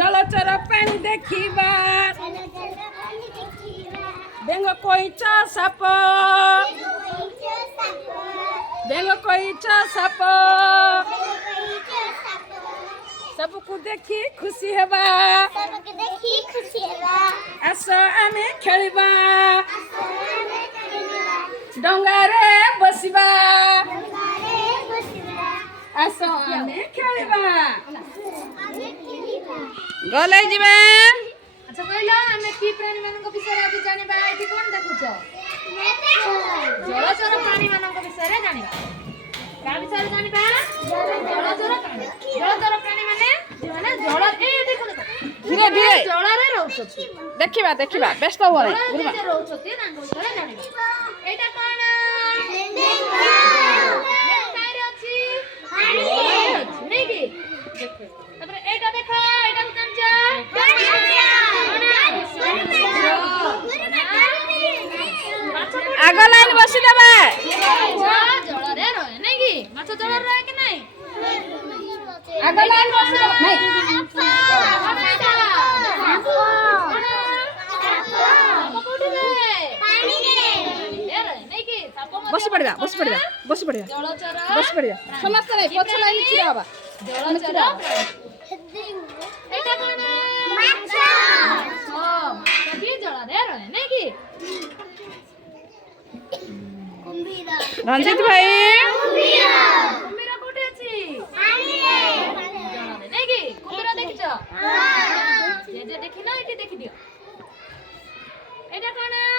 जलचर पानी देखिबा बेंग कोइचा साप बेंग कोइचा साप सबको देखी खुशी हेबा आस आमे खेलिबा डंगारे बसिबा आस आमे खेलिबा गलै जिबा। अच्छा कहलो हमें की प्राणी मानक विषय आज जानिबा एठी कोन देखुछ जलचर प्राणी मानक विषय जानिबा का विषय जानिबा जलचर प्राणी माने जे जल ए देखो धीरे धीरे जल रे रहउछ देखिबा देखिबा व्यस्त हो रे गुरुमा जे रहउछ ते नांग विषय जानिबा एटा कोन काइरे अछि पानी नै की तबरे एटा देखो एटा कांचा आग लाइन बसी देबा जल रे रहे नै की माछ जल रहे कि नै आग लाइन बसी देबा नै बसी पड़िबा बसी पड़िबा बसी पड़िबा जलचर बसी पड़िबा समस्त नै पछ लाइन छिरा बाबा जलचर एटा कोन माछ की जल रे रहे नै की कुंभीरा रंजित भाई कुंभीरा कोठे अछि पानी रे जल रे नै की कुंभीरा देखिछ हां जे देखि ना एठी देखि दियो एटा कोन